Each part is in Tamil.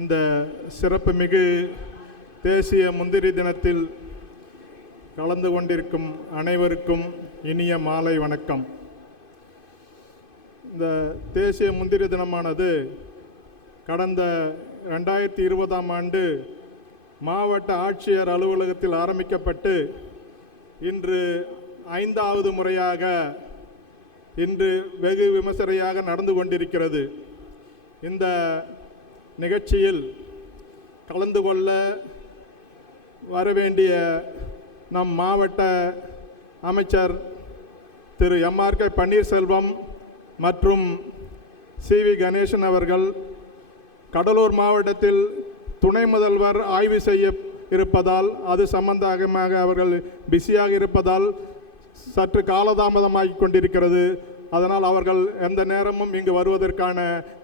இந்த சிறப்புமிகு தேசிய முந்திரி தினத்தில் கலந்து கொண்டிருக்கும் அனைவருக்கும் இனிய மாலை வணக்கம். இந்த தேசிய முந்திரி தினமானது கடந்த 2020ஆம் ஆண்டு மாவட்ட ஆட்சியர் அலுவலகத்தில் ஆரம்பிக்கப்பட்டு இன்று 5வது முறையாக இன்று வெகு விமர்சையாக நடந்து கொண்டிருக்கிறது. இந்த நிகழ்ச்சியில் கலந்து கொள்ள வரவேண்டிய நம் மாவட்ட அமைச்சர் திரு எம்.ஆர்.கே. பன்னீர்செல்வம் மற்றும் சி.வி. கணேசன் அவர்கள், கடலூர் மாவட்டத்தில் துணை முதல்வர் ஆய்வு செய்ய இருப்பதால் அது சம்பந்தமாக அவர்கள் பிஸியாக இருப்பதால் சற்று காலதாமதமாகி கொண்டிருக்கிறது. அதனால் அவர்கள் எந்த நேரமும் இங்கு வருவதற்கான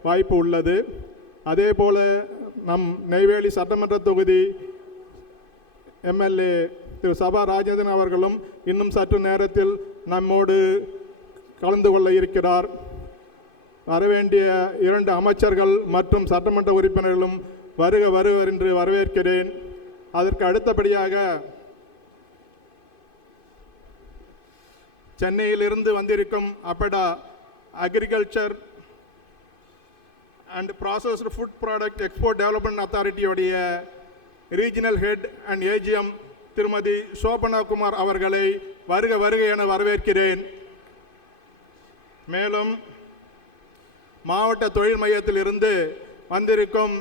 வாய்ப்பு உள்ளது. அதே போல் நம் நெய்வேலி சட்டமன்ற தொகுதி எம்எல்ஏ திரு சபா ராஜேந்திரன் அவர்களும் இன்னும் சற்று நேரத்தில் நம்மோடு கலந்து கொள்ள இருக்கிறார். வரவேண்டிய 2 அமைச்சர்கள் மற்றும் சட்டமன்ற உறுப்பினர்களும் வருக வருக என்று வரவேற்கிறேன். அதற்கு அடுத்தபடியாக சென்னையிலிருந்து வந்திருக்கும் APEDA agriculture and processed food product export development அத்தாரிட்டியோடைய ரீஜனல் ஹெட் அண்ட் ஏஜிஎம் திருமதி சோபனா குமார் அவர்களை வருக வருக என வரவேற்கிறேன். மேலும் மாவட்ட தொழில் மையத்தில் இருந்து வந்திருக்கும்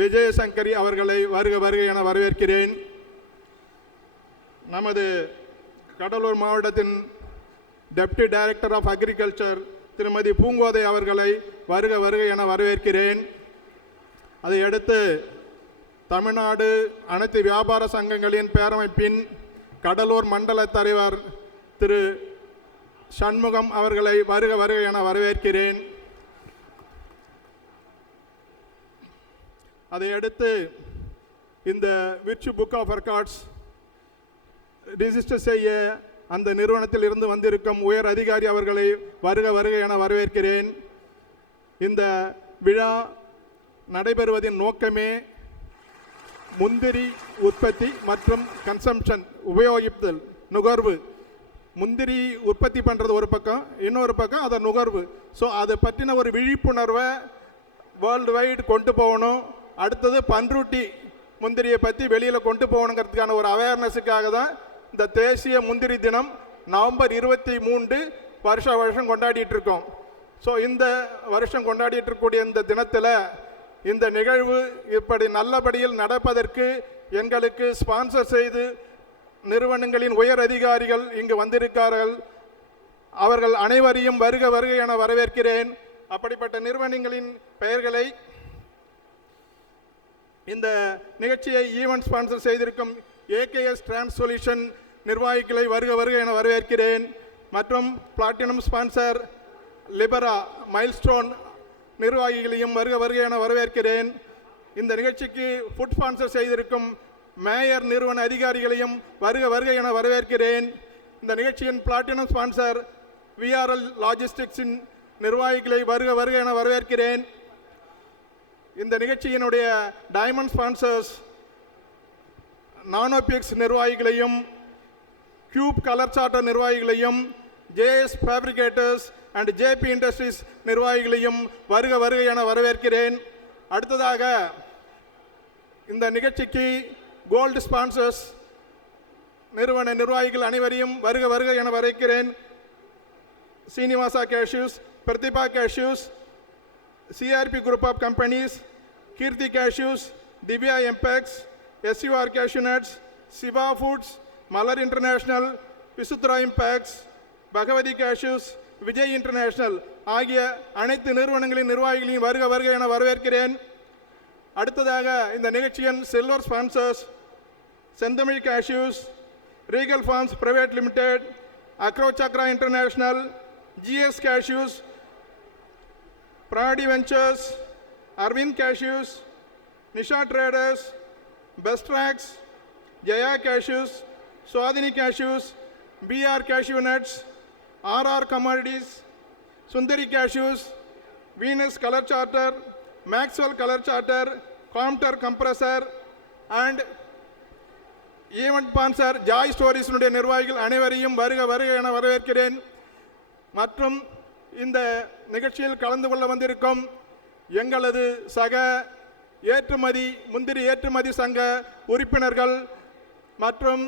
விஜயசங்கரி அவர்களை வருக வருக என வரவேற்கிறேன். நமது கடலூர் மாவட்டத்தின் டெப்டி டைரக்டர் ஆஃப் அக்ரிகல்ச்சர் திருமதி பூங்கோதை அவர்களை வருக வருக என வரவேற்கிறேன். அதையடுத்து தமிழ்நாடு அனைத்து வியாபார சங்கங்களின் பேரமைப்பின் கடலூர் மண்டல தலைவர் திரு சண்முகம் அவர்களை வருக வருக என வரவேற்கிறேன். அதையடுத்து இந்த virtue book of records register செய்ய அந்த நிறுவனத்தில் இருந்து வந்திருக்கும் உயர் அதிகாரி அவர்களை வருக வருக என வரவேற்கிறேன். இந்த விழா நடைபெறுவதின் நோக்கமே முந்திரி உற்பத்தி மற்றும் கன்சம்ஷன், உபயோகித்தல், நுகர்வு. முந்திரி உற்பத்தி பண்ணுறது ஒரு பக்கம், இன்னொரு பக்கம் அதை நுகர்வு. ஸோ அதை பற்றின ஒரு விழிப்புணர்வை வேர்ல்டு வைடு கொண்டு போகணும். அடுத்தது பன்ருட்டி முந்திரியை பற்றி வெளியில் கொண்டு போகணுங்கிறதுக்கான ஒரு அவேர்னஸுக்காக தான் இந்த தேசிய முந்திரி தினம் நவம்பர் 23 வருஷம் கொண்டாடிட்டு இருக்கோம். ஸோ இந்த வருஷம் கொண்டாடிட்டு இருக்கக்கூடிய இந்த தினத்தில் இந்த நிகழ்வு இப்படி நல்லபடியில் நடப்பதற்கு எங்களுக்கு ஸ்பான்சர் செய்து நிறுவனங்களின் உயர் அதிகாரிகள் இங்கு வந்திருக்கிறார்கள். அவர்கள் அனைவரையும் வருக வருக என வரவேற்கிறேன். அப்படிப்பட்ட நிறுவனங்களின் பெயர்களை இந்த நிகழ்ச்சியை ஈவென்ட் ஸ்பான்சர் செய்திருக்கும் ஏகேஎஸ் டிரான்ஸ் சொல்யூஷன் நிர்வாகிகளை வருக வருக என வரவேற்கிறேன். மற்றும் பிளாட்டினம் ஸ்பான்சர் லிபரா மைல்ஸ்டோன் நிர்வாகிகளையும் வருக வருக என வரவேற்கிறேன். இந்த நிகழ்ச்சிக்கு ஃபுட் ஸ்பான்சர் செய்திருக்கும் மேயர் நிறுவன அதிகாரிகளையும் வருக வருக என வரவேற்கிறேன். இந்த நிகழ்ச்சியின் பிளாட்டினம் ஸ்பான்சர் விஆர்எல் லாஜிஸ்டிக்ஸின் நிர்வாகிகளை வருக வருக என வரவேற்கிறேன். இந்த நிகழ்ச்சியினுடைய டைமண்ட் ஸ்பான்சர்ஸ் நானோபிக்ஸ் நிர்வாகிகளையும் கியூப் கலர் சார்ட்டர் நிர்வாகிகளையும் JS fabricators and JB industries நிர்வாகிகளையும் வருக வருக என வரவேற்கிறேன். அடுத்ததாக இந்த நிகழ்ச்சிக்கு கோல்டு ஸ்பான்சர்ஸ் நிறுவன நிர்வாகிகள் அனைவரையும் வருக வருக என வரவேற்கிறேன். Srinivasa cashews, Prathiba cashews, CRP group of companies, Keerthi cashews, Divya Empex, SUR cashew nuts, Siva foods, Malar international, Visuthra impex, Bhagavathi cashews, Vijay international ஆகிய அனைத்து நிறுவனங்களின் நிர்வாகிகளையும் வருக வருக என வரவேற்கிறேன். அடுத்ததாக இந்த நிகழ்ச்சியின் silver sponsors Senthamizh cashews, regal farms private limited, agro Chakra international, GS cashews, Prady ventures, Aravind cashews, Nisha traders, Bestrax, Jaya cashews, Swathini cashews, PR cashew nuts, RR commodities, Sundari cashews, Venus colour sorter, Maxwell colour sorter, prompter compressor and event sponsor Joy ஸ்டோரிஸினுடைய நிர்வாகிகள் அனைவரையும் வருக வருக என வரவேற்கிறேன். மற்றும் இந்த நிகழ்ச்சியில் கலந்து கொள்ள வந்திருக்கும் எங்களது சக முந்திரி ஏற்றுமதி சங்க உறுப்பினர்கள் மற்றும்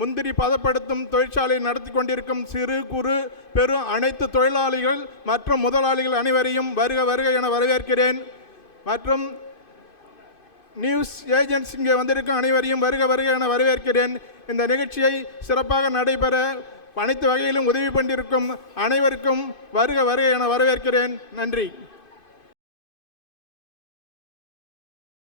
முந்திரி பதப்படுத்தும் தொழிற்சாலை நடத்தி கொண்டிருக்கும் சிறு குறு பெரும் அனைத்து தொழிலாளிகள் மற்றும் முதலாளிகள் அனைவரையும் வருக வருக என வரவேற்கிறேன். மற்றும் நியூஸ் ஏஜென்ட்ஸ் இங்கே வந்திருக்கும் அனைவரையும் வருக வருக என வரவேற்கிறேன். இந்த நிகழ்ச்சியை சிறப்பாக நடைபெற அனைத்து வகையிலும் உதவி கொண்டிருக்கும் அனைவருக்கும் வருக வருக என வரவேற்கிறேன். நன்றி.